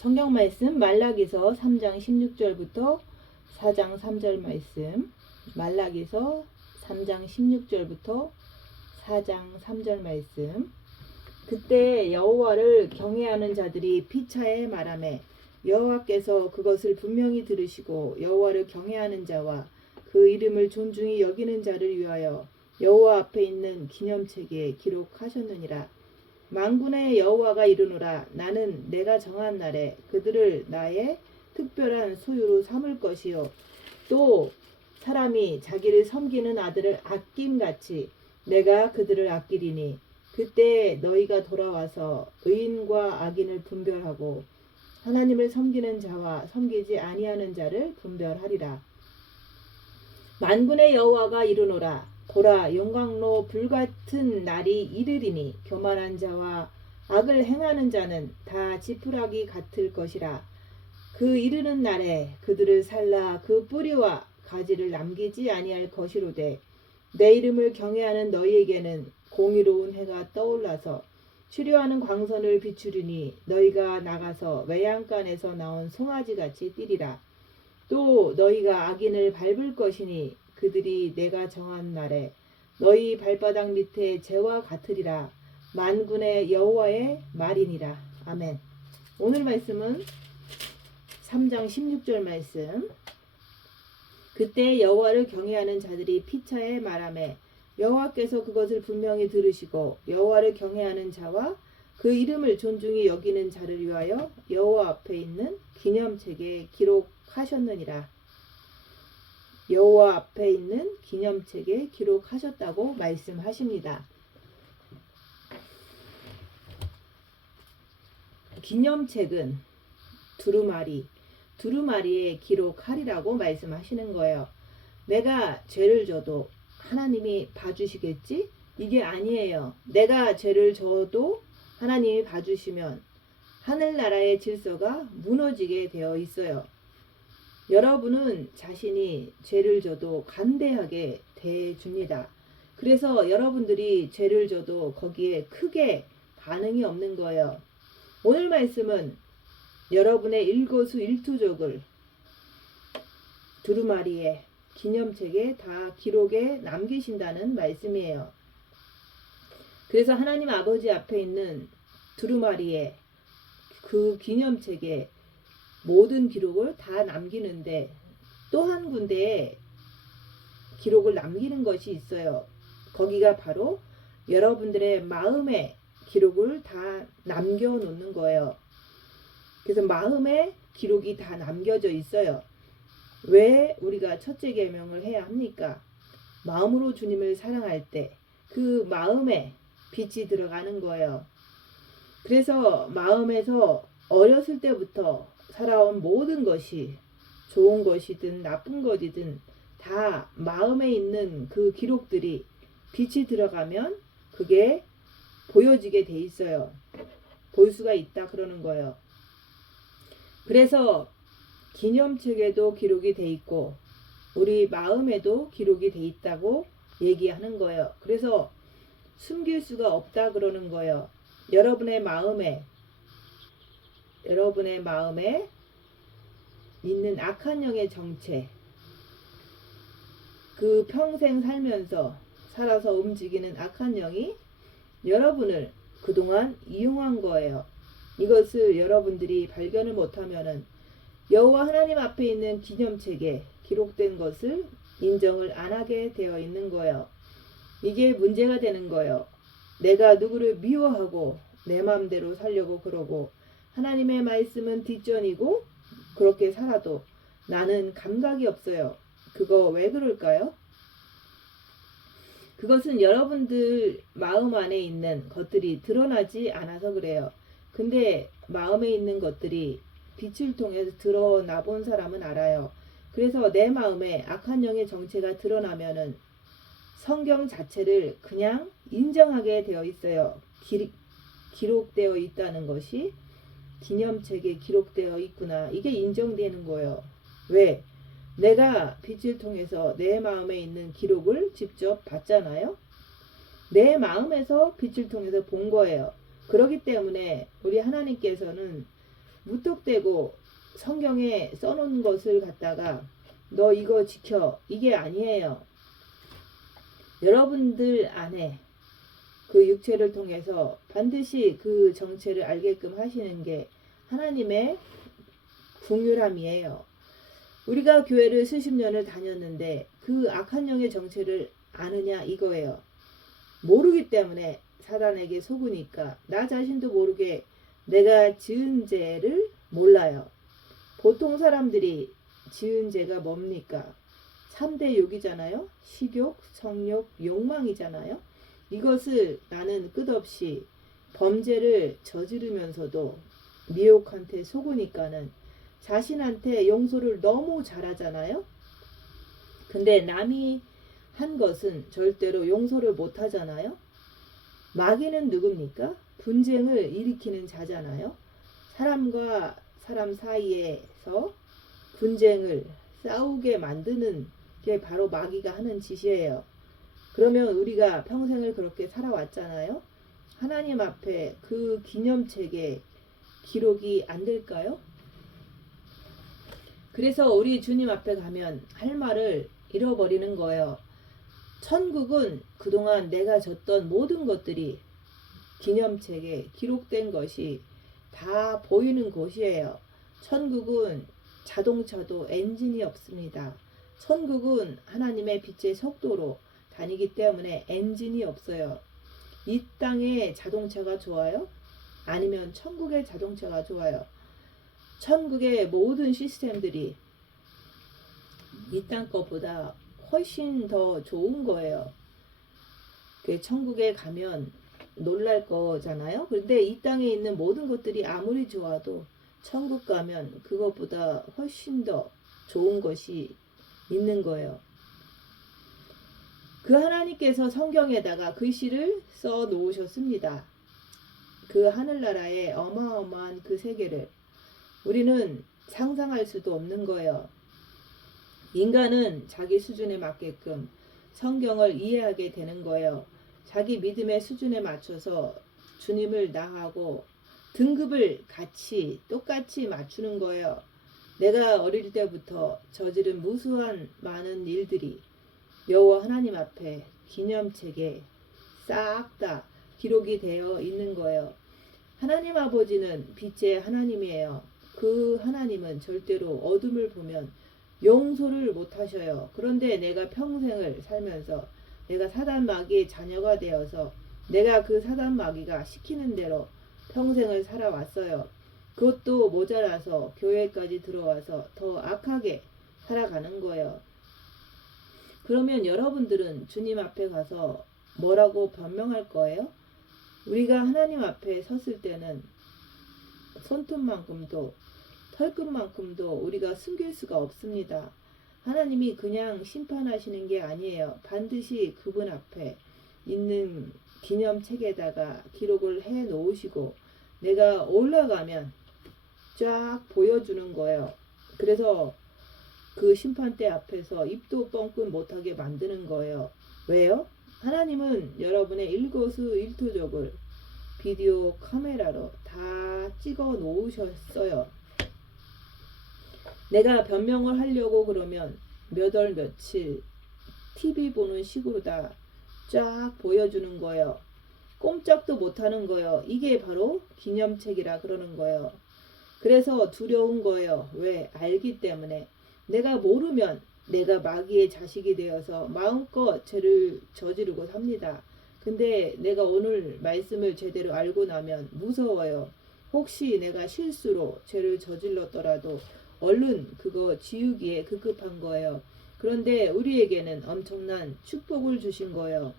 성경 말씀 말라기서 3장 16절부터 4장 3절 말씀. 말라기서 3장 16절부터 4장 3절 말씀. 그때 여호와를 경외하는 자들이 피차에 말하매 여호와께서 그것을 분명히 들으시고 여호와를 경외하는 자와 그 이름을 존중히 여기는 자를 위하여 여호와 앞에 있는 기념책에 기록하셨느니라. 만군의 여호와가 이르노라. 나는 내가 정한 날에 그들을 나의 특별한 소유로 삼을 것이요 또 사람이 자기를 섬기는 아들을 아낌같이 내가 그들을 아끼리니 그때 너희가 돌아와서 의인과 악인을 분별하고 하나님을 섬기는 자와 섬기지 아니하는 자를 분별하리라. 만군의 여호와가 이르노라. 보라, 용광로 불같은 날이 이르리니 교만한 자와 악을 행하는 자는 다 지푸라기 같을 것이라. 그 이르는 날에 그들을 살라 그 뿌리와 가지를 남기지 아니할 것이로되 내 이름을 경외하는 너희에게는 공의로운 해가 떠올라서 추려하는 광선을 비추리니 너희가 나가서 외양간에서 나온 송아지같이 뛰리라. 또 너희가 악인을 밟을 것이니 그들이 내가 정한 날에 너희 발바닥 밑에 재와 같으리라. 만군의 여호와의 말이니라. 아멘. 오늘 말씀은 3장 16절 말씀. 그때 여호와를 경외하는 자들이 피차에 말하매 여호와께서 그것을 분명히 들으시고 여호와를 경외하는 자와 그 이름을 존중히 여기는 자를 위하여 여호와 앞에 있는 기념책에 기록하셨느니라. 여호와 앞에 있는 기념책에 기록하셨다고 말씀하십니다. 기념책은 두루마리에 기록하리라고 말씀하시는 거예요. 내가 죄를 져도 하나님이 봐주시겠지? 이게 아니에요. 내가 죄를 져도 하나님이 봐주시면 하늘나라의 질서가 무너지게 되어 있어요. 여러분은 자신이 죄를 져도 간대하게 대해줍니다. 그래서 여러분들이 죄를 져도 거기에 크게 반응이 없는 거예요. 오늘 말씀은 여러분의 일거수일투족을 두루마리에 기념책에 다 기록에 남기신다는 말씀이에요. 그래서 하나님 아버지 앞에 있는 두루마리에 그 기념책에 모든 기록을 다 남기는데 또 한 군데에 기록을 남기는 것이 있어요. 거기가 바로 여러분들의 마음의 기록을 다 남겨놓는 거예요. 그래서 마음의 기록이 다 남겨져 있어요. 왜 우리가 첫째 계명을 해야 합니까? 마음으로 주님을 사랑할 때 그 마음에 빛이 들어가는 거예요. 그래서 마음에서 어렸을 때부터 살아온 모든 것이 좋은 것이든 나쁜 것이든 다 마음에 있는 그 기록들이 빛이 들어가면 그게 보여지게 돼 있어요. 볼 수가 있다 그러는 거예요. 그래서 기념책에도 기록이 돼 있고 우리 마음에도 기록이 돼 있다고 얘기하는 거예요. 그래서 숨길 수가 없다 그러는 거예요. 여러분의 마음에 있는 악한 영의 정체, 그 평생 살아서 움직이는 악한 영이 여러분을 그동안 이용한 거예요. 이것을 여러분들이 발견을 못하면은 여호와 하나님 앞에 있는 기념책에 기록된 것을 인정을 안 하게 되어 있는 거예요. 이게 문제가 되는 거예요. 내가 누구를 미워하고 내 마음대로 살려고 그러고 하나님의 말씀은 뒷전이고 그렇게 살아도 나는 감각이 없어요. 그거 왜 그럴까요? 그것은 여러분들 마음 안에 있는 것들이 드러나지 않아서 그래요. 근데 마음에 있는 것들이 빛을 통해서 드러나 본 사람은 알아요. 그래서 내 마음에 악한 영의 정체가 드러나면은 성경 자체를 그냥 인정하게 되어 있어요. 기록되어 있다는 것이 기념책에 기록되어 있구나. 이게 인정되는 거예요. 왜? 내가 빛을 통해서 내 마음에 있는 기록을 직접 봤잖아요. 내 마음에서 빛을 통해서 본 거예요. 그렇기 때문에 우리 하나님께서는 무턱대고 성경에 써놓은 것을 갖다가 너 이거 지켜, 이게 아니에요. 여러분들 안에 그 육체를 통해서 반드시 그 정체를 알게끔 하시는 게 하나님의 긍휼함이에요. 우리가 교회를 수십 년을 다녔는데 그 악한 영의 정체를 아느냐 이거예요. 모르기 때문에 사단에게 속으니까 나 자신도 모르게 내가 지은 죄를 몰라요. 보통 사람들이 지은 죄가 뭡니까? 3대 욕이잖아요. 식욕, 성욕, 욕망이잖아요. 이것을 나는 끝없이 범죄를 저지르면서도 미혹한테 속으니까는 자신한테 용서를 너무 잘하잖아요. 근데 남이 한 것은 절대로 용서를 못 하잖아요. 마귀는 누굽니까? 분쟁을 일으키는 자잖아요. 사람과 사람 사이에서 분쟁을 싸우게 만드는 게 바로 마귀가 하는 짓이에요. 그러면 우리가 평생을 그렇게 살아왔잖아요. 하나님 앞에 그 기념책에 기록이 안 될까요? 그래서 우리 주님 앞에 가면 할 말을 잃어버리는 거예요. 천국은 그동안 내가 졌던 모든 것들이 기념책에 기록된 것이 다 보이는 곳이에요. 천국은 자동차도 엔진이 없습니다. 천국은 하나님의 빛의 속도로 다니기 때문에 엔진이 없어요. 이 땅의 자동차가 좋아요? 아니면 천국의 자동차가 좋아요? 천국의 모든 시스템들이 이 땅 것보다 훨씬 더 좋은 거예요. 그 천국에 가면 놀랄 거잖아요. 그런데 이 땅에 있는 모든 것들이 아무리 좋아도 천국 가면 그것보다 훨씬 더 좋은 것이 있는 거예요. 그 하나님께서 성경에다가 글씨를 써 놓으셨습니다. 그 하늘나라의 어마어마한 그 세계를 우리는 상상할 수도 없는 거예요. 인간은 자기 수준에 맞게끔 성경을 이해하게 되는 거예요. 자기 믿음의 수준에 맞춰서 주님을 나하고 등급을 똑같이 맞추는 거예요. 내가 어릴 때부터 저지른 무수한 많은 일들이 여호와 하나님 앞에 기념책에 싹 다 기록이 되어 있는 거예요. 하나님 아버지는 빛의 하나님이에요. 그 하나님은 절대로 어둠을 보면 용서를 못 하셔요. 그런데 내가 평생을 살면서 내가 사단 마귀의 자녀가 되어서 내가 그 사단 마귀가 시키는 대로 평생을 살아왔어요. 그것도 모자라서 교회까지 들어와서 더 악하게 살아가는 거예요. 그러면 여러분들은 주님 앞에 가서 뭐라고 변명할 거예요? 우리가 하나님 앞에 섰을 때는 손톱만큼도 털끝만큼도 우리가 숨길 수가 없습니다. 하나님이 그냥 심판하시는 게 아니에요. 반드시 그분 앞에 있는 기념책에다가 기록을 해 놓으시고 내가 올라가면 쫙 보여주는 거예요. 그래서 그 심판대 앞에서 입도 뻥끗 못하게 만드는 거예요. 왜요? 하나님은 여러분의 일거수일투족을 비디오 카메라로 다 찍어 놓으셨어요. 내가 변명을 하려고 그러면 몇 월 며칠 TV 보는 식으로 다 쫙 보여주는 거예요. 꼼짝도 못하는 거예요. 이게 바로 기념책이라 그러는 거예요. 그래서 두려운 거예요. 왜? 알기 때문에. 내가 모르면 내가 마귀의 자식이 되어서 마음껏 죄를 저지르고 삽니다. 근데 내가 오늘 말씀을 제대로 알고 나면 무서워요. 혹시 내가 실수로 죄를 저질렀더라도 얼른 그거 지우기에 급급한 거예요. 그런데 우리에게는 엄청난 축복을 주신 거예요.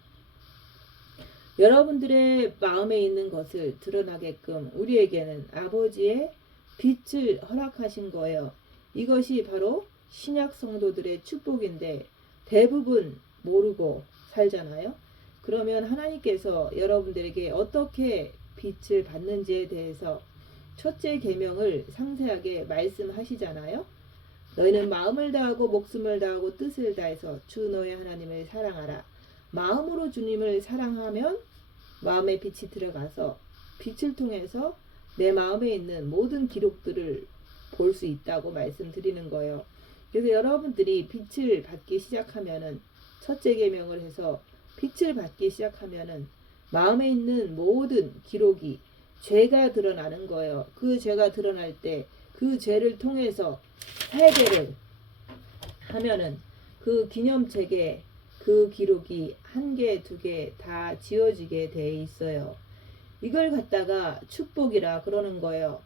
여러분들의 마음에 있는 것을 드러나게끔 우리에게는 아버지의 빛을 허락하신 거예요. 이것이 바로 신약 성도들의 축복인데 대부분 모르고 살잖아요. 그러면 하나님께서 여러분들에게 어떻게 빛을 받는지에 대해서 첫째 계명을 상세하게 말씀하시잖아요. 너희는 마음을 다하고 목숨을 다하고 뜻을 다해서 주 너의 하나님을 사랑하라. 마음으로 주님을 사랑하면 마음의 빛이 들어가서 빛을 통해서 내 마음에 있는 모든 기록들을 볼 수 있다고 말씀드리는 거예요. 그래서 여러분들이 빛을 받기 시작하면은, 첫째 계명을 해서 빛을 받기 시작하면은 마음에 있는 모든 기록이 죄가 드러나는 거예요. 그 죄가 드러날 때 그 죄를 통해서 회개를 하면은 그 기념책에 그 기록이 한 개, 두 개 다 지워지게 돼 있어요. 이걸 갖다가 축복이라 그러는 거예요.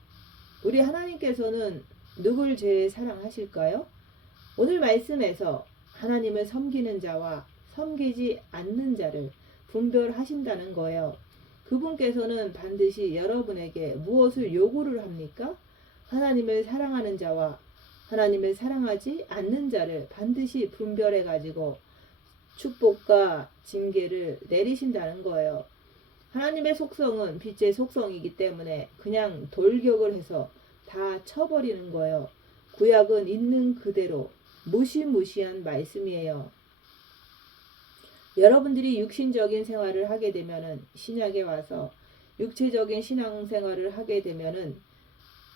우리 하나님께서는 누굴 제일 사랑하실까요? 오늘 말씀에서 하나님을 섬기는 자와 섬기지 않는 자를 분별하신다는 거예요. 그분께서는 반드시 여러분에게 무엇을 요구를 합니까? 하나님을 사랑하는 자와 하나님을 사랑하지 않는 자를 반드시 분별해 가지고 축복과 징계를 내리신다는 거예요. 하나님의 속성은 빛의 속성이기 때문에 그냥 돌격을 해서 다 쳐버리는 거예요. 구약은 있는 그대로 무시무시한 말씀이에요. 여러분들이 육신적인 생활을 하게 되면은, 신약에 와서 육체적인 신앙생활을 하게 되면은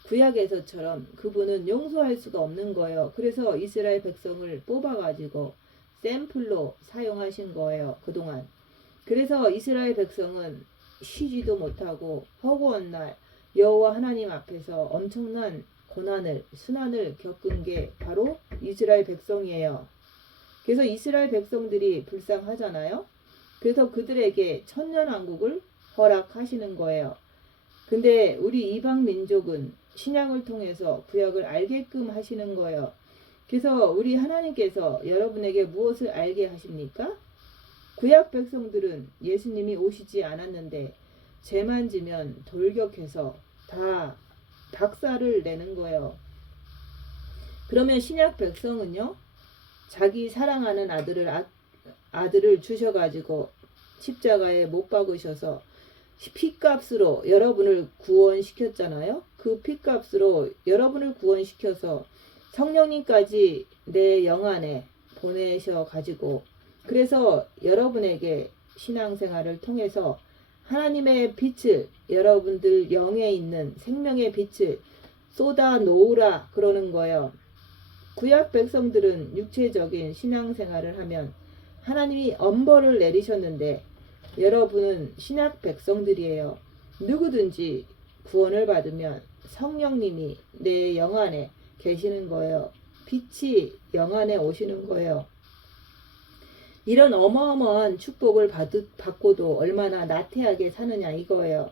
구약에서처럼 그분은 용서할 수가 없는 거예요. 그래서 이스라엘 백성을 뽑아가지고 샘플로 사용하신 거예요, 그동안. 그래서 이스라엘 백성은 쉬지도 못하고 허구한 날 여호와 하나님 앞에서 엄청난 고난을, 순환을 겪은 게 바로 이스라엘 백성이에요. 그래서 이스라엘 백성들이 불쌍하잖아요. 그래서 그들에게 천년왕국을 허락하시는 거예요. 근데 우리 이방 민족은 신약을 통해서 구약을 알게끔 하시는 거예요. 그래서 우리 하나님께서 여러분에게 무엇을 알게 하십니까? 구약 백성들은 예수님이 오시지 않았는데 죄만 지면 돌격해서 다 박살을 내는 거예요. 그러면 신약 백성은요, 자기 사랑하는 아들을 주셔가지고 십자가에 못 박으셔서 핏값으로 여러분을 구원시켰잖아요. 그 핏값으로 여러분을 구원시켜서 성령님까지 내 영 안에 보내셔가지고, 그래서 여러분에게 신앙생활을 통해서 하나님의 빛을, 여러분들 영에 있는 생명의 빛을 쏟아 놓으라 그러는 거예요. 구약 백성들은 육체적인 신앙생활을 하면 하나님이 엄벌을 내리셨는데, 여러분은 신약 백성들이에요. 누구든지 구원을 받으면 성령님이 내 영 안에 계시는 거예요. 빛이 영 안에 오시는 거예요. 이런 어마어마한 축복을 받고도 얼마나 나태하게 사느냐 이거예요.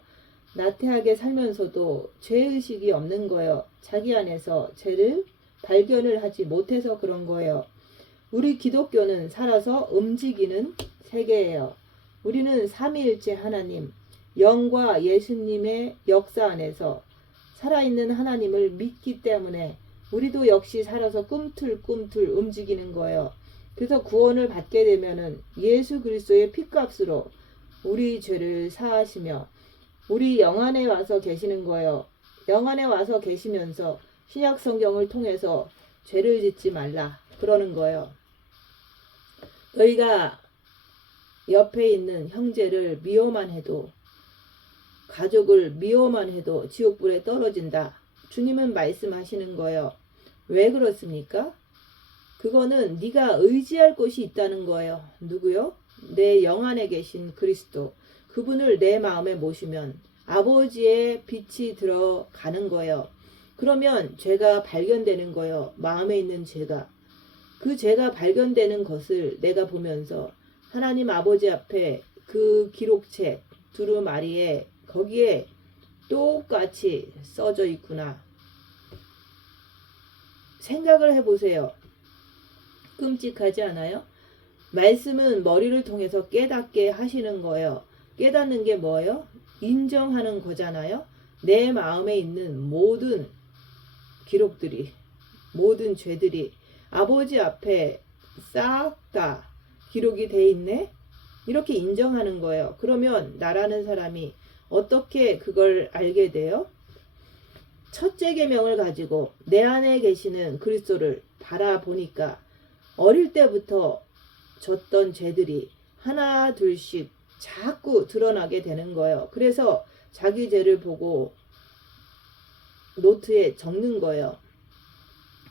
나태하게 살면서도 죄의식이 없는 거예요. 자기 안에서 죄를 발견을 하지 못해서 그런 거예요. 우리 기독교는 살아서 움직이는 세계예요. 우리는 삼위일체 하나님, 영과 예수님의 역사 안에서 살아있는 하나님을 믿기 때문에 우리도 역시 살아서 꿈틀꿈틀 움직이는 거예요. 그래서 구원을 받게 되면은 예수 그리스도의 핏값으로 우리 죄를 사하시며 우리 영 안에 와서 계시는 거예요. 영 안에 와서 계시면서 신약 성경을 통해서 죄를 짓지 말라 그러는 거예요. 너희가 옆에 있는 형제를 미워만 해도, 가족을 미워만 해도 지옥불에 떨어진다. 주님은 말씀하시는 거예요. 왜 그렇습니까? 그거는 네가 의지할 곳이 있다는 거예요. 누구요? 내 영 안에 계신 그리스도. 그분을 내 마음에 모시면 아버지의 빛이 들어가는 거예요. 그러면 죄가 발견되는 거예요. 마음에 있는 죄가. 그 죄가 발견되는 것을 내가 보면서 하나님 아버지 앞에 그 기록책 두루마리에 거기에 똑같이 써져 있구나. 생각을 해보세요. 끔찍하지 않아요? 말씀은 머리를 통해서 깨닫게 하시는 거예요. 깨닫는 게 뭐예요? 인정하는 거잖아요. 내 마음에 있는 모든 기록들이, 모든 죄들이 아버지 앞에 싹 다 기록이 돼 있네? 이렇게 인정하는 거예요. 그러면 나라는 사람이 어떻게 그걸 알게 돼요? 첫째 계명을 가지고 내 안에 계시는 그리스도를 바라보니까 어릴 때부터 졌던 죄들이 하나 둘씩 자꾸 드러나게 되는 거예요. 그래서 자기 죄를 보고 노트에 적는 거예요.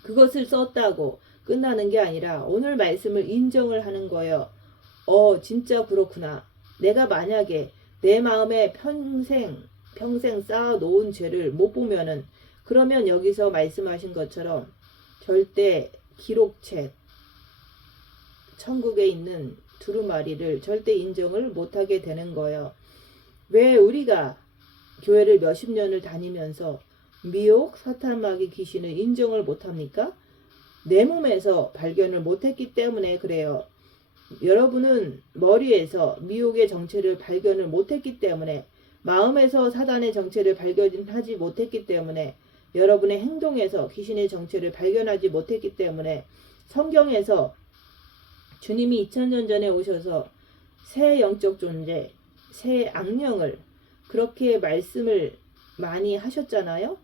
그것을 썼다고 끝나는 게 아니라 오늘 말씀을 인정을 하는 거예요. 진짜 그렇구나. 내가 만약에 내 마음에 평생 쌓아놓은 죄를 못 보면은, 그러면 여기서 말씀하신 것처럼 절대 기록책, 천국에 있는 두루마리를 절대 인정을 못하게 되는 거예요. 왜 우리가 교회를 몇십 년을 다니면서 미혹, 사탄, 마귀, 귀신을 인정을 못합니까? 내 몸에서 발견을 못했기 때문에 그래요. 여러분은 머리에서 미혹의 정체를 발견을 못했기 때문에, 마음에서 사단의 정체를 발견하지 못했기 때문에, 여러분의 행동에서 귀신의 정체를 발견하지 못했기 때문에, 성경에서 주님이 2000년 전에 오셔서 새 영적 존재, 새 악령을 그렇게 말씀을 많이 하셨잖아요.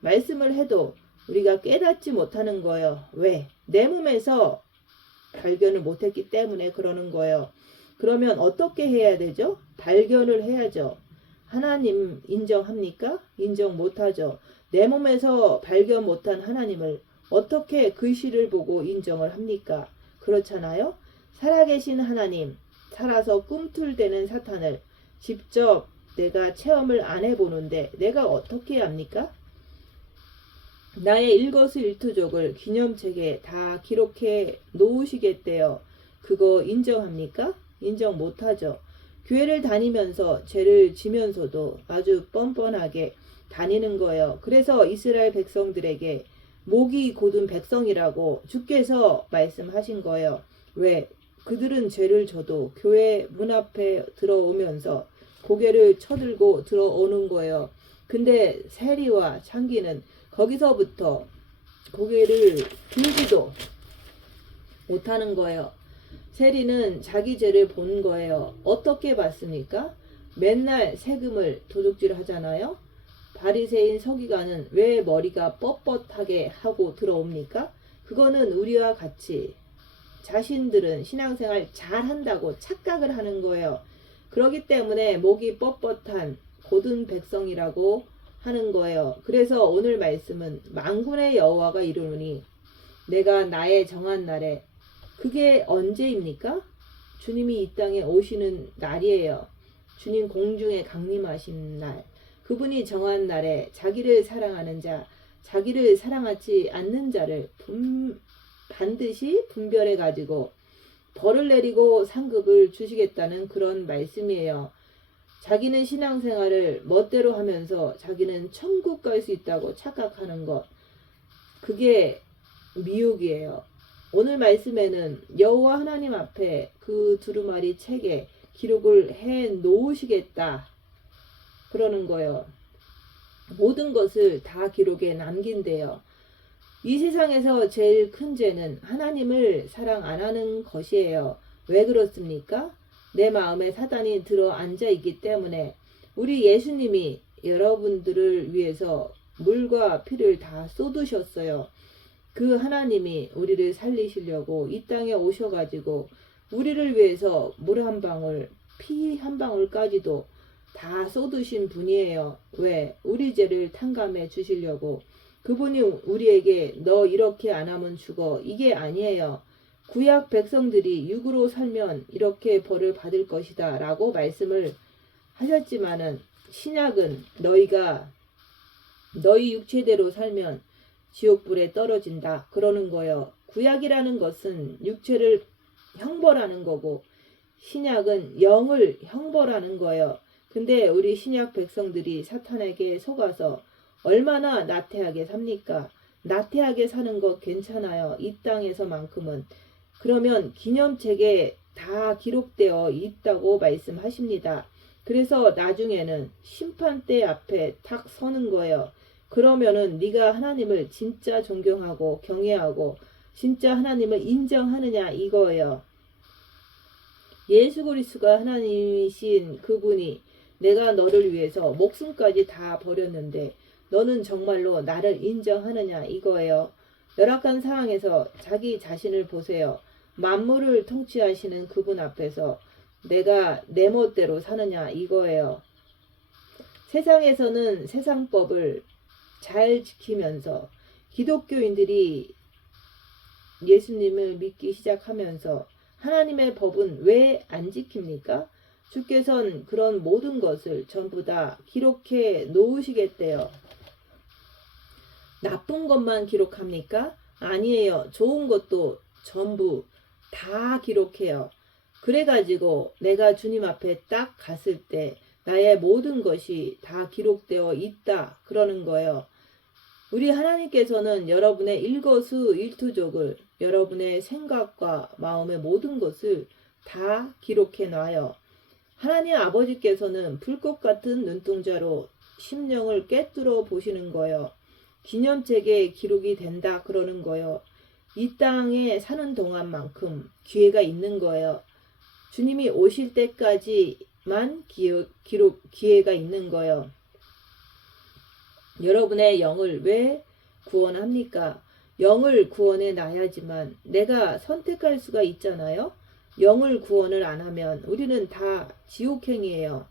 말씀을 해도 우리가 깨닫지 못하는 거예요. 왜? 내 몸에서 발견을 못했기 때문에 그러는 거예요. 그러면 어떻게 해야 되죠? 발견을 해야죠. 하나님 인정합니까? 인정 못하죠. 내 몸에서 발견 못한 하나님을 어떻게 글씨를 보고 인정을 합니까? 그렇잖아요. 살아계신 하나님, 살아서 꿈틀대는 사탄을 직접 내가 체험을 안 해보는데 내가 어떻게 합니까? 나의 일거수일투족을 기념책에 다 기록해 놓으시겠대요. 그거 인정합니까? 인정 못하죠. 교회를 다니면서 죄를 지면서도 아주 뻔뻔하게 다니는 거예요. 그래서 이스라엘 백성들에게 목이 곧은 백성이라고 주께서 말씀하신 거예요. 왜? 그들은 죄를 져도 교회 문 앞에 들어오면서 고개를 쳐들고 들어오는 거예요. 근데 세리와 창기는 거기서부터 고개를 들지도 못하는 거예요. 세리는 자기 죄를 본 거예요. 어떻게 봤습니까? 맨날 세금을 도둑질 하잖아요. 바리새인 서기관은 왜 머리가 뻣뻣하게 하고 들어옵니까? 그거는 우리와 같이 자신들은 신앙생활 잘한다고 착각을 하는 거예요. 그렇기 때문에 목이 뻣뻣한 곧은 백성이라고 하는 거예요. 그래서 오늘 말씀은 만군의 여호와가 이르노니 내가 나의 정한 날에, 그게 언제입니까? 주님이 이 땅에 오시는 날이에요. 주님 공중에 강림하신 날, 그분이 정한 날에 자기를 사랑하는 자, 자기를 사랑하지 않는 자를 반드시 분별해 가지고 벌을 내리고 상급을 주시겠다는 그런 말씀이에요. 자기는 신앙생활을 멋대로 하면서 자기는 천국 갈 수 있다고 착각하는 것, 그게 미혹이에요. 오늘 말씀에는 여호와 하나님 앞에 그 두루마리 책에 기록을 해 놓으시겠다 그러는 거예요. 모든 것을 다 기록에 남긴대요. 이 세상에서 제일 큰 죄는 하나님을 사랑 안 하는 것이에요. 왜 그렇습니까? 내 마음에 사단이 들어 앉아 있기 때문에. 우리 예수님이 여러분들을 위해서 물과 피를 다 쏟으셨어요. 그 하나님이 우리를 살리시려고 이 땅에 오셔가지고 우리를 위해서 물 한 방울, 피 한 방울까지도 다 쏟으신 분이에요. 왜? 우리 죄를 탕감해 주시려고. 그분이 우리에게 너 이렇게 안 하면 죽어, 이게 아니에요. 구약 백성들이 육으로 살면 이렇게 벌을 받을 것이다 라고 말씀을 하셨지만은, 신약은 너희가 너희 육체대로 살면 지옥불에 떨어진다 그러는 거예요. 구약이라는 것은 육체를 형벌하는 거고 신약은 영을 형벌하는 거예요. 근데 우리 신약 백성들이 사탄에게 속아서 얼마나 나태하게 삽니까? 나태하게 사는 거 괜찮아요. 이 땅에서만큼은. 그러면 기념책에 다 기록되어 있다고 말씀하십니다. 그래서 나중에는 심판대 앞에 탁 서는 거예요. 그러면은 네가 하나님을 진짜 존경하고 경외하고 진짜 하나님을 인정하느냐 이거예요. 예수 그리스도가 하나님이신 그분이 내가 너를 위해서 목숨까지 다 버렸는데 너는 정말로 나를 인정하느냐 이거예요. 열악한 상황에서 자기 자신을 보세요. 만물을 통치하시는 그분 앞에서 내가 내 멋대로 사느냐 이거예요. 세상에서는 세상법을 잘 지키면서 기독교인들이 예수님을 믿기 시작하면서 하나님의 법은 왜 안 지킵니까? 주께서는 그런 모든 것을 전부 다 기록해 놓으시겠대요. 나쁜 것만 기록합니까? 아니에요. 좋은 것도 전부 다 기록해요. 그래가지고 내가 주님 앞에 딱 갔을 때 나의 모든 것이 다 기록되어 있다 그러는 거예요. 우리 하나님께서는 여러분의 일거수일투족을, 여러분의 생각과 마음의 모든 것을 다 기록해 놔요. 하나님 아버지께서는 불꽃 같은 눈동자로 심령을 꿰뚫어 보시는 거예요. 기념책에 기록이 된다 그러는 거예요. 이 땅에 사는 동안만큼 기회가 있는 거예요. 주님이 오실 때까지만 기회가 있는 거예요. 여러분의 영을 왜 구원합니까? 영을 구원해 놔야지만 내가 선택할 수가 있잖아요. 영을 구원을 안 하면 우리는 다 지옥행이에요.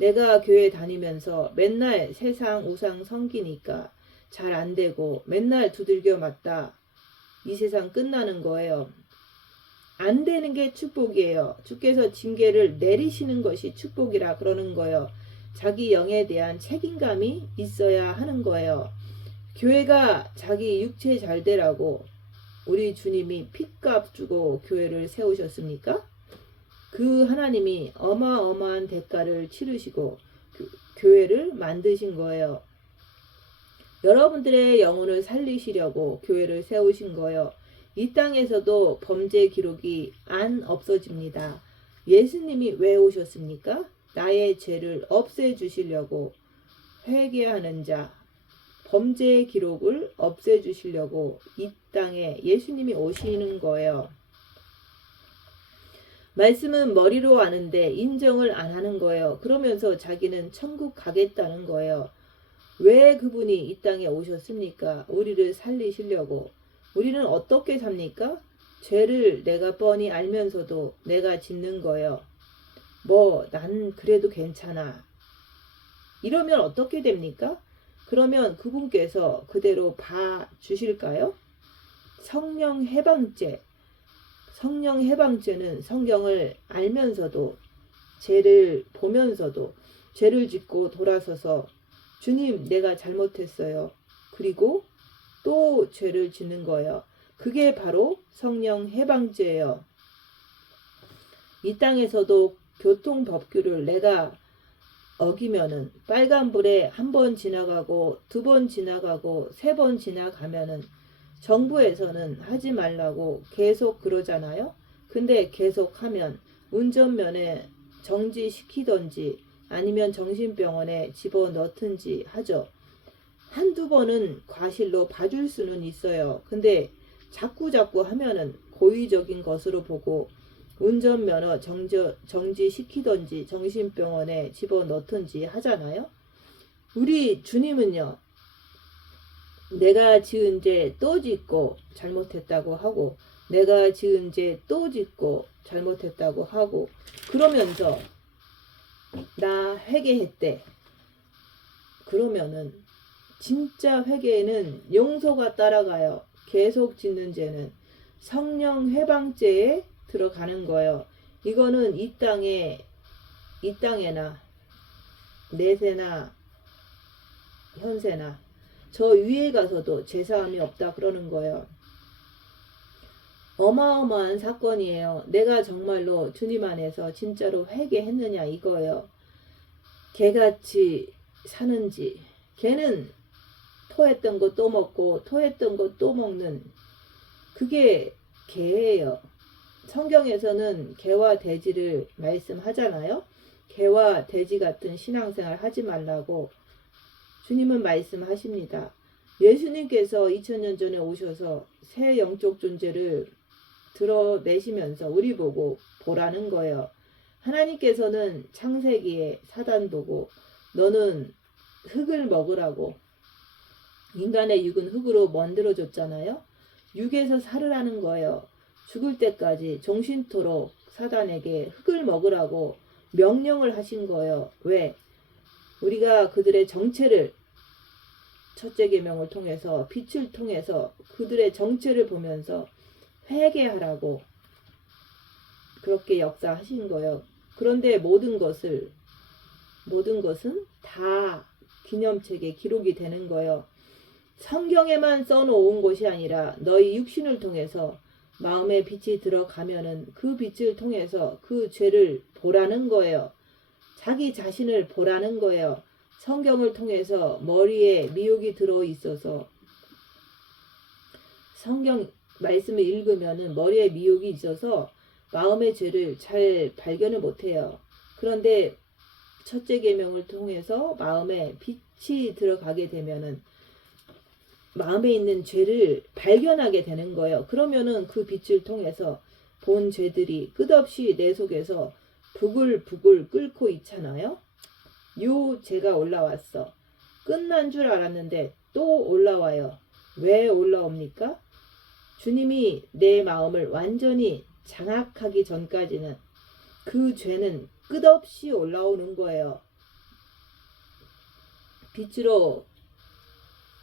내가 교회 다니면서 맨날 세상 우상 섬기니까 잘 안 되고 맨날 두들겨 맞다. 이 세상 끝나는 거예요. 안 되는 게 축복이에요. 주께서 징계를 내리시는 것이 축복이라 그러는 거예요. 자기 영에 대한 책임감이 있어야 하는 거예요. 교회가 자기 육체 잘 되라고 우리 주님이 핏값 주고 교회를 세우셨습니까? 그 하나님이 어마어마한 대가를 치르시고 교회를 만드신 거예요. 여러분들의 영혼을 살리시려고 교회를 세우신 거예요. 이 땅에서도 범죄 기록이 안 없어집니다. 예수님이 왜 오셨습니까? 나의 죄를 없애주시려고, 회개하는 자, 범죄의 기록을 없애주시려고 이 땅에 예수님이 오시는 거예요. 말씀은 머리로 아는데 인정을 안 하는 거예요. 그러면서 자기는 천국 가겠다는 거예요. 왜 그분이 이 땅에 오셨습니까? 우리를 살리시려고. 우리는 어떻게 삽니까? 죄를 내가 뻔히 알면서도 내가 짓는 거예요. 난 그래도 괜찮아. 이러면 어떻게 됩니까? 그러면 그분께서 그대로 봐주실까요? 성령 해방죄. 성령 해방죄는 성경을 알면서도 죄를 보면서도 죄를 짓고 돌아서서 주님 내가 잘못했어요. 그리고 또 죄를 짓는 거예요. 그게 바로 성령 해방죄예요. 이 땅에서도 교통법규를 내가 어기면은 빨간불에 한 번 지나가고 두 번 지나가고 세 번 지나가면은 정부에서는 하지 말라고 계속 그러잖아요. 근데 계속 하면 운전면에 정지시키던지 아니면 정신병원에 집어넣든지 하죠. 한두 번은 과실로 봐줄 수는 있어요. 근데 자꾸 하면은 고의적인 것으로 보고 운전면허 정지시키던지 정신병원에 집어넣든지 하잖아요. 우리 주님은요. 내가 지은 죄 또 짓고 잘못했다고 하고 내가 지은 죄 또 짓고 잘못했다고 하고 그러면서 나 회개했대. 그러면은 진짜 회개에는 용서가 따라가요. 계속 짓는 죄는 성령 해방죄에 들어가는 거예요. 이거는 이 땅에나 내세나 현세나 저 위에 가서도 제사함이 없다 그러는 거예요. 어마어마한 사건이에요. 내가 정말로 주님 안에서 진짜로 회개했느냐 이거예요. 개같이 사는지 개는 토했던 거 또 먹고 토했던 거 또 먹는 그게 개예요. 성경에서는 개와 돼지를 말씀하잖아요. 개와 돼지 같은 신앙생활 하지 말라고 주님은 말씀하십니다. 예수님께서 2000년 전에 오셔서 새 영적 존재를 드러내시면서 우리 보고 보라는 거예요. 하나님께서는 창세기에 사단 보고 너는 흙을 먹으라고 인간의 육은 흙으로 만들어줬잖아요. 육에서 살으라는 거예요. 죽을 때까지 종신토록 사단에게 흙을 먹으라고 명령을 하신 거예요. 왜? 우리가 그들의 정체를 첫째 계명을 통해서 빛을 통해서 그들의 정체를 보면서 회개하라고 그렇게 역사하신 거예요. 그런데 모든 것은 다 기념책에 기록이 되는 거예요. 성경에만 써놓은 것이 아니라 너희 육신을 통해서 마음의 빛이 들어가면은 그 빛을 통해서 그 죄를 보라는 거예요. 자기 자신을 보라는 거예요. 성경을 통해서 머리에 미혹이 들어 있어서 성경 말씀을 읽으면은 머리에 미혹이 있어서 마음의 죄를 잘 발견을 못해요. 그런데 첫째 계명을 통해서 마음에 빛이 들어가게 되면은 마음에 있는 죄를 발견하게 되는 거예요. 그러면은 그 빛을 통해서 본 죄들이 끝없이 내 속에서 부글부글 끓고 있잖아요. 요 죄가 올라왔어. 끝난 줄 알았는데 또 올라와요. 왜 올라옵니까? 주님이 내 마음을 완전히 장악하기 전까지는 그 죄는 끝없이 올라오는 거예요. 빛으로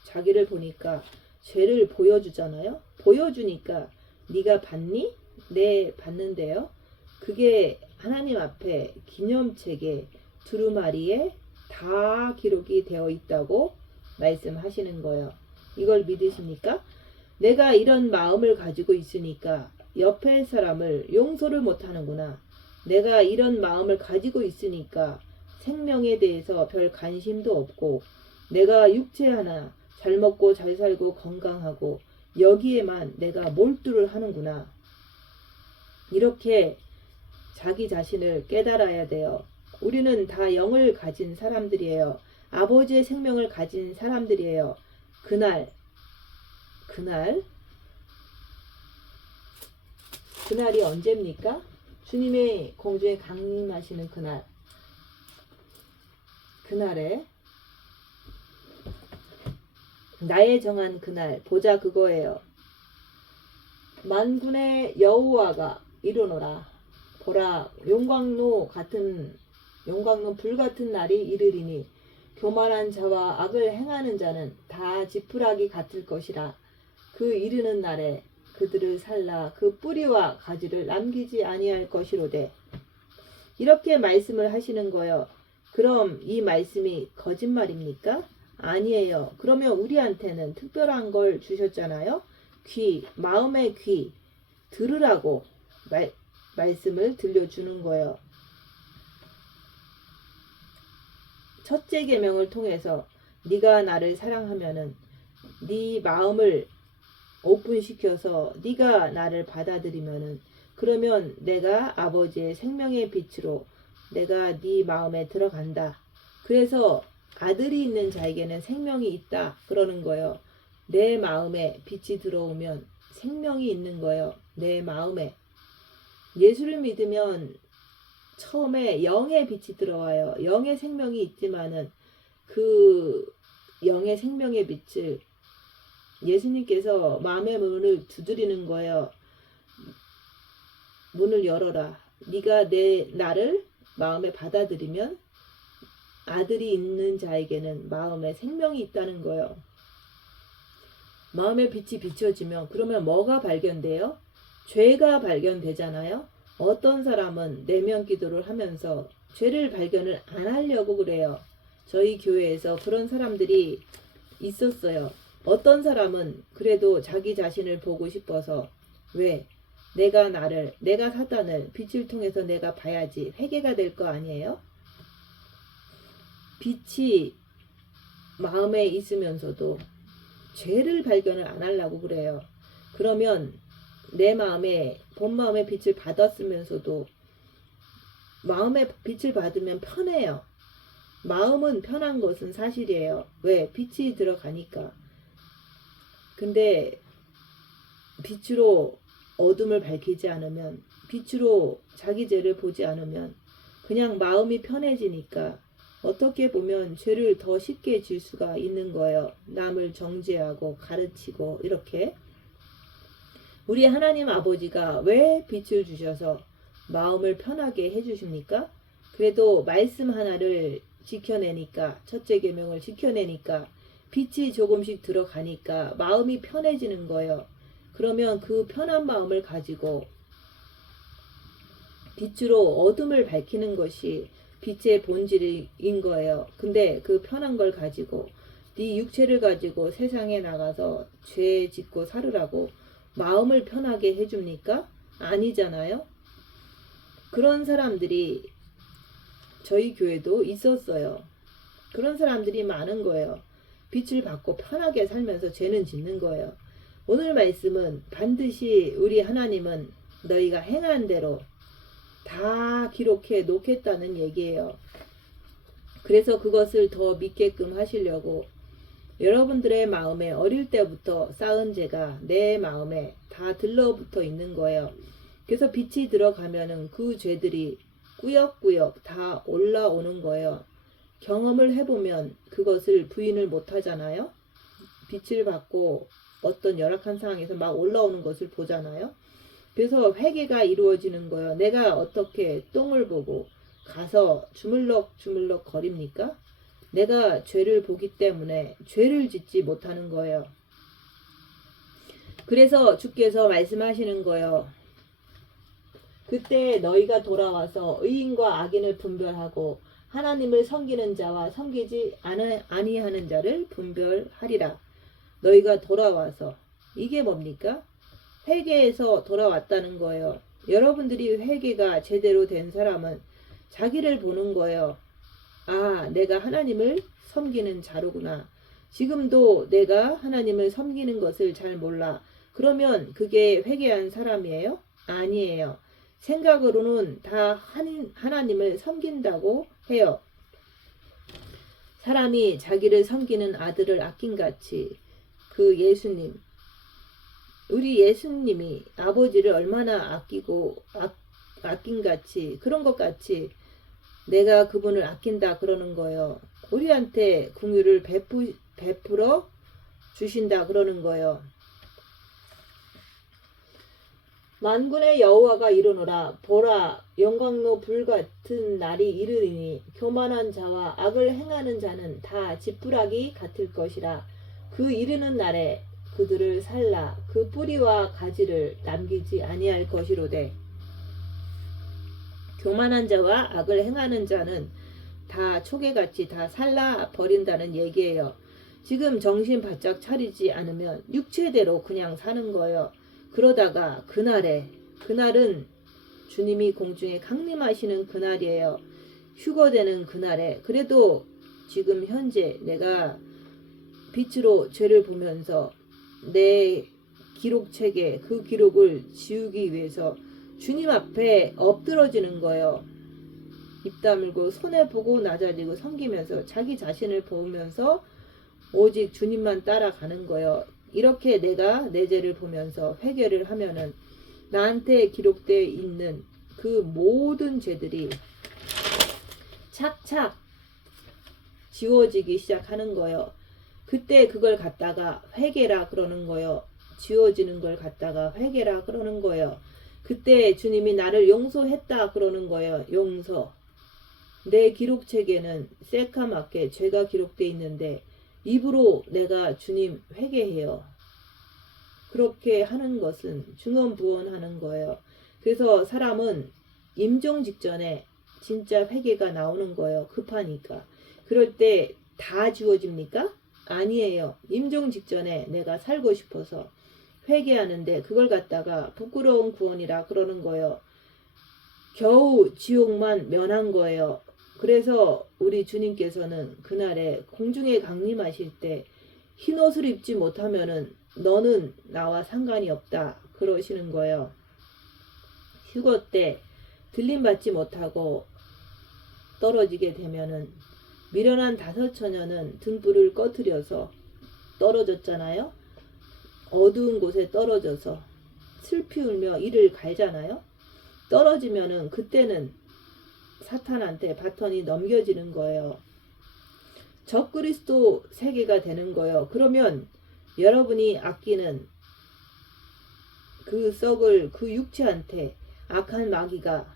자기를 보니까 죄를 보여주잖아요. 보여주니까 네가 봤니? 네, 봤는데요. 그게 하나님 앞에 기념책에 두루마리에 다 기록이 되어 있다고 말씀하시는 거예요. 이걸 믿으십니까? 내가 이런 마음을 가지고 있으니까 옆에 사람을 용서를 못하는구나. 내가 이런 마음을 가지고 있으니까 생명에 대해서 별 관심도 없고 내가 육체 하나 잘 먹고 잘 살고 건강하고 여기에만 내가 몰두를 하는구나. 이렇게 자기 자신을 깨달아야 돼요. 우리는 다 영을 가진 사람들이에요. 아버지의 생명을 가진 사람들이에요. 그날이 언제입니까? 주님의 공중에 강림하시는 그날에 나의 정한 그날 보자 그거예요. 만군의 여호와가 이르노라. 보라 용광로 불같은 날이 이르리니 교만한 자와 악을 행하는 자는 다 지푸라기 같을 것이라. 그 이르는 날에 그들을 살라 그 뿌리와 가지를 남기지 아니할 것이로되. 이렇게 말씀을 하시는 거예요. 그럼 이 말씀이 거짓말입니까? 아니에요. 그러면 우리한테는 특별한 걸 주셨잖아요. 마음의 귀 들으라고 말씀을 들려주는 거예요. 첫째 계명을 통해서 네가 나를 사랑하면은 네 마음을 오픈시켜서 네가 나를 받아들이면은 그러면 내가 아버지의 생명의 빛으로 내가 네 마음에 들어간다. 그래서 아들이 있는 자에게는 생명이 있다 그러는 거예요. 내 마음에 빛이 들어오면 생명이 있는 거예요. 내 마음에. 예수를 믿으면 처음에 영의 빛이 들어와요. 영의 생명이 있지만은 그 영의 생명의 빛을 예수님께서 마음의 문을 두드리는 거예요. 문을 열어라. 네가 나를 마음에 받아들이면 아들이 있는 자에게는 마음에 생명이 있다는 거예요. 마음의 빛이 비춰지면 그러면 뭐가 발견돼요? 죄가 발견되잖아요. 어떤 사람은 내면 기도를 하면서 죄를 발견을 안 하려고 그래요. 저희 교회에서 그런 사람들이 있었어요. 어떤 사람은 그래도 자기 자신을 보고 싶어서 왜? 내가 사단을 빛을 통해서 내가 봐야지 회개가 될 거 아니에요? 빛이 마음에 있으면서도 죄를 발견을 안 하려고 그래요. 그러면 내 마음에 본 마음의 빛을 받았으면서도 마음의 빛을 받으면 편해요. 마음은 편한 것은 사실이에요. 왜? 빛이 들어가니까. 근데 빛으로 어둠을 밝히지 않으면 빛으로 자기 죄를 보지 않으면 그냥 마음이 편해지니까 어떻게 보면 죄를 더 쉽게 질 수가 있는 거예요. 남을 정죄하고 가르치고 이렇게. 우리 하나님 아버지가 왜 빛을 주셔서 마음을 편하게 해주십니까? 그래도 말씀 하나를 지켜내니까 첫째 계명을 지켜내니까 빛이 조금씩 들어가니까 마음이 편해지는 거예요. 그러면 그 편한 마음을 가지고 빛으로 어둠을 밝히는 것이 빛의 본질인 거예요. 근데 그 편한 걸 가지고 네 육체를 가지고 세상에 나가서 죄 짓고 살으라고 마음을 편하게 해줍니까? 아니잖아요. 그런 사람들이 저희 교회도 있었어요. 그런 사람들이 많은 거예요. 빛을 받고 편하게 살면서 죄는 짓는 거예요. 오늘 말씀은 반드시 우리 하나님은 너희가 행한 대로 다 기록해 놓겠다는 얘기예요. 그래서 그것을 더 믿게끔 하시려고 여러분들의 마음에 어릴 때부터 쌓은 죄가 내 마음에 다 들러붙어 있는 거예요. 그래서 빛이 들어가면은 그 죄들이 꾸역꾸역 다 올라오는 거예요. 경험을 해보면 그것을 부인을 못 하잖아요. 빛을 받고 어떤 열악한 상황에서 막 올라오는 것을 보잖아요. 그래서 회개가 이루어지는 거예요. 내가 어떻게 똥을 보고 가서 주물럭 거립니까? 내가 죄를 보기 때문에 죄를 짓지 못하는 거예요. 그래서 주께서 말씀하시는 거예요. 그때 너희가 돌아와서 의인과 악인을 분별하고 하나님을 섬기는 자와 섬기지 아니하는 자를 분별하리라. 너희가 돌아와서 이게 뭡니까? 회개에서 돌아왔다는 거예요. 여러분들이 회개가 제대로 된 사람은 자기를 보는 거예요. 아, 내가 하나님을 섬기는 자로구나. 지금도 내가 하나님을 섬기는 것을 잘 몰라. 그러면 그게 회개한 사람이에요? 아니에요. 생각으로는 다 하나님을 섬긴다고 해요. 사람이 자기를 섬기는 아들을 아낀같이 그 예수님, 우리 예수님이 아버지를 얼마나 아낀같이 그런 것 같이 내가 그분을 아낀다 그러는 거예요. 우리한테 긍휼을 베풀어 주신다 그러는 거예요. 만군의 여호와가 이르노라. 보라, 영광로 불같은 날이 이르리니 교만한 자와 악을 행하는 자는 다 지푸라기 같을 것이라. 그 이르는 날에 그들을 살라 그 뿌리와 가지를 남기지 아니할 것이로되. 교만한 자와 악을 행하는 자는 다 초계같이 다 살라 버린다는 얘기예요. 지금 정신 바짝 차리지 않으면 육체대로 그냥 사는 거예요. 그러다가 그날은 주님이 공중에 강림하시는 그날이에요. 휴거되는 그날에 그래도 지금 현재 내가 빛으로 죄를 보면서 내 기록책에 그 기록을 지우기 위해서 주님 앞에 엎드러지는 거예요. 입 다물고 손해보고 낮아지고 섬기면서 자기 자신을 보면서 오직 주님만 따라가는 거예요. 이렇게 내가 내 죄를 보면서 회개를 하면은 나한테 기록되어 있는 그 모든 죄들이 착착 지워지기 시작하는 거예요. 그때 그걸 갖다가 회개라 그러는 거예요. 지워지는 걸 갖다가 회개라 그러는 거예요. 그때 주님이 나를 용서했다 그러는 거예요. 용서. 내 기록책에는 새까맣게 죄가 기록되어 있는데 입으로 내가 주님 회개해요. 그렇게 하는 것은 중언부언하는 거예요. 그래서 사람은 임종 직전에 진짜 회개가 나오는 거예요. 급하니까. 그럴 때 다 지워집니까? 아니에요. 임종 직전에 내가 살고 싶어서 회개하는데 그걸 갖다가 부끄러운 구원이라 그러는 거예요. 겨우 지옥만 면한 거예요. 그래서 우리 주님께서는 그날에 공중에 강림하실 때 흰옷을 입지 못하면은 너는 나와 상관이 없다 그러시는 거예요. 휴거 때 들림받지 못하고 떨어지게 되면은 미련한 5처녀는 등불을 꺼트려서 떨어졌잖아요. 어두운 곳에 떨어져서 슬피 울며 이를 갈잖아요. 떨어지면은 그때는 사탄한테 바톤이 넘겨지는 거예요. 적그리스도 세계가 되는 거예요. 그러면 여러분이 아끼는 그 썩을 그 육체한테 악한 마귀가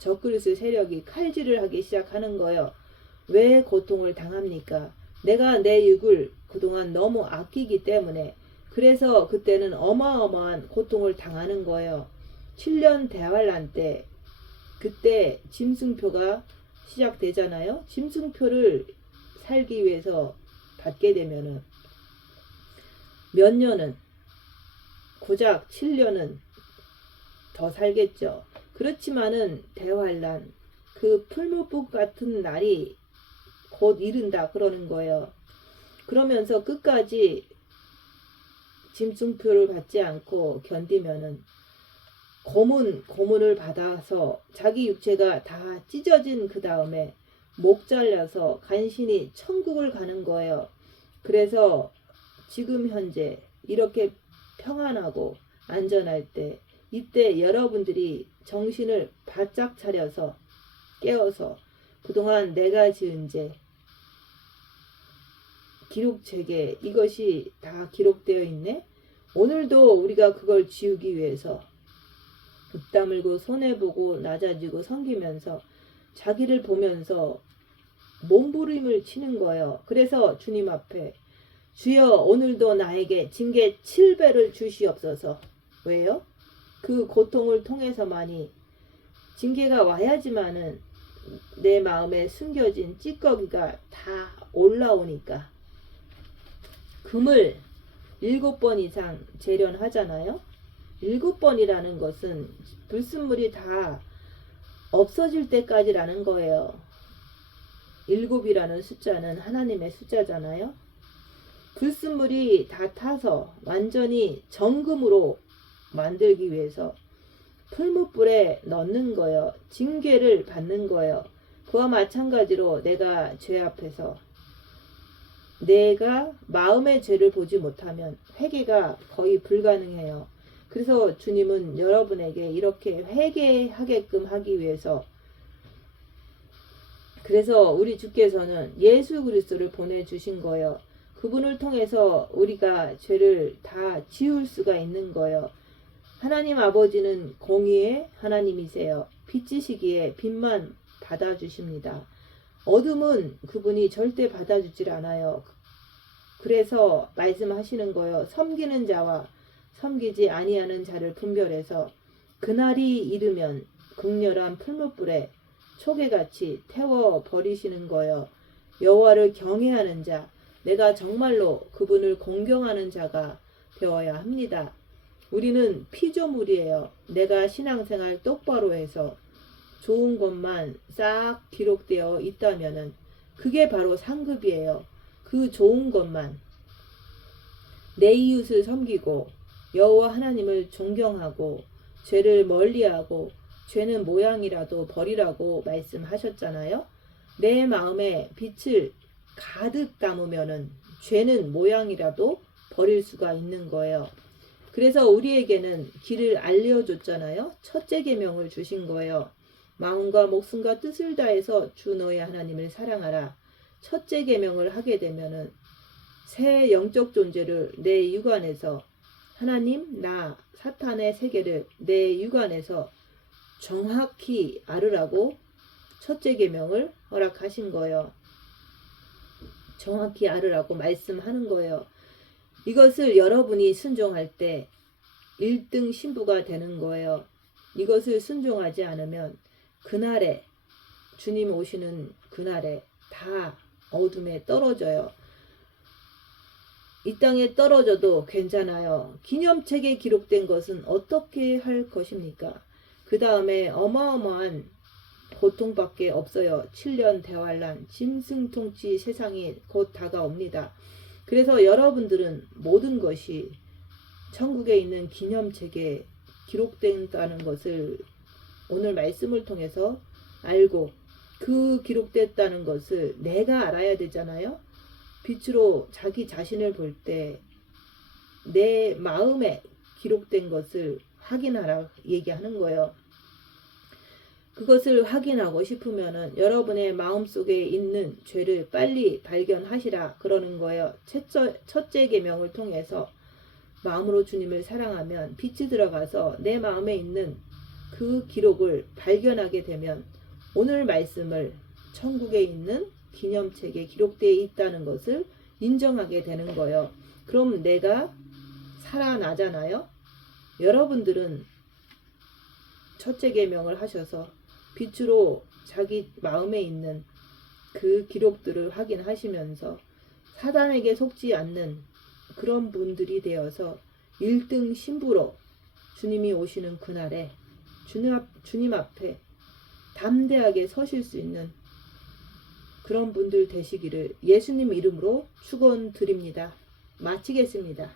적그리스도 세력이 칼질을 하기 시작하는 거예요. 왜 고통을 당합니까? 내가 내 육을 그동안 너무 아끼기 때문에 그래서 그때는 어마어마한 고통을 당하는 거예요. 7년 대환란 때 그때 짐승표가 시작되잖아요. 짐승표를 살기 위해서 받게 되면은 몇 년은 고작 7년은 더 살겠죠. 그렇지만은 대환란 그 풀무불 같은 날이 곧 이른다 그러는 거예요. 그러면서 끝까지 짐승표를 받지 않고 견디면은 고문을 받아서 자기 육체가 다 찢어진 그 다음에 목 잘려서 간신히 천국을 가는 거예요. 그래서 지금 현재 이렇게 평안하고 안전할 때 이때 여러분들이 정신을 바짝 차려서 깨어서 그동안 내가 지은 죄 기록책에 이것이 다 기록되어 있네. 오늘도 우리가 그걸 지우기 위해서 급 다물고 손해보고 낮아지고 섬기면서 자기를 보면서 몸부림을 치는 거예요. 그래서 주님 앞에 주여 오늘도 나에게 징계 7배를 주시옵소서. 왜요? 그 고통을 통해서만이 징계가 와야지만은 내 마음에 숨겨진 찌꺼기가 다 올라오니까. 금을 7번 이상 재련하잖아요. 7번이라는 것은 불순물이 다 없어질 때까지라는 거예요. 7이라는 숫자는 하나님의 숫자잖아요. 불순물이 다 타서 완전히 정금으로 만들기 위해서 풀무불에 넣는 거예요. 징계를 받는 거예요. 그와 마찬가지로 내가 죄 앞에서 내가 마음의 죄를 보지 못하면 회개가 거의 불가능해요. 그래서 주님은 여러분에게 이렇게 회개하게끔 하기 위해서 그래서 우리 주께서는 예수 그리스도를 보내주신 거예요. 그분을 통해서 우리가 죄를 다 지울 수가 있는 거예요. 하나님 아버지는 공의의 하나님이세요. 빚지시기에 빚만 받아주십니다. 어둠은 그분이 절대 받아주질 않아요. 그래서 말씀하시는 거예요. 섬기는 자와 섬기지 아니하는 자를 분별해서 그날이 이르면 극렬한 풀무불에 초계같이 태워 버리시는 거예요. 여호와를 경외하는 자, 내가 정말로 그분을 공경하는 자가 되어야 합니다. 우리는 피조물이에요. 내가 신앙생활 똑바로 해서 좋은 것만 싹 기록되어 있다면은 그게 바로 상급이에요. 그 좋은 것만 내 이웃을 섬기고 여호와 하나님을 존경하고 죄를 멀리하고 죄는 모양이라도 버리라고 말씀하셨잖아요. 내 마음에 빛을 가득 담으면은 죄는 모양이라도 버릴 수가 있는 거예요. 그래서 우리에게는 길을 알려줬잖아요. 첫째 계명을 주신 거예요. 마음과 목숨과 뜻을 다해서 주 너의 하나님을 사랑하라. 첫째 계명을 하게 되면은 새 영적 존재를 내 육안에서 하나님, 나, 사탄의 세계를 내 육안에서 정확히 알으라고 첫째 계명을 허락하신 거예요. 정확히 알으라고 말씀하는 거예요. 이것을 여러분이 순종할 때 1등 신부가 되는 거예요. 이것을 순종하지 않으면 그날에 주님 오시는 그날에 다 어둠에 떨어져요. 이 땅에 떨어져도 괜찮아요. 기념책에 기록된 것은 어떻게 할 것입니까? 그 다음에 어마어마한 고통밖에 없어요. 7년 대환란, 짐승통치 세상이 곧 다가옵니다. 그래서 여러분들은 모든 것이 천국에 있는 기념책에 기록된다는 것을 오늘 말씀을 통해서 알고 그 기록됐다는 것을 내가 알아야 되잖아요. 빛으로 자기 자신을 볼 때 내 마음에 기록된 것을 확인하라 얘기하는 거예요. 그것을 확인하고 싶으면은 여러분의 마음속에 있는 죄를 빨리 발견하시라 그러는 거예요. 첫째 계명을 통해서 마음으로 주님을 사랑하면 빛이 들어가서 내 마음에 있는 그 기록을 발견하게 되면 오늘 말씀을 천국에 있는 기념책에 기록되어 있다는 것을 인정하게 되는 거예요. 그럼 내가 살아나잖아요. 여러분들은 첫째 계명을 하셔서 빛으로 자기 마음에 있는 그 기록들을 확인하시면서 사단에게 속지 않는 그런 분들이 되어서 1등 신부로 주님이 오시는 그날에 주님 앞에 담대하게 서실 수 있는 그런 분들 되시기를 예수님 이름으로 축원드립니다. 마치겠습니다.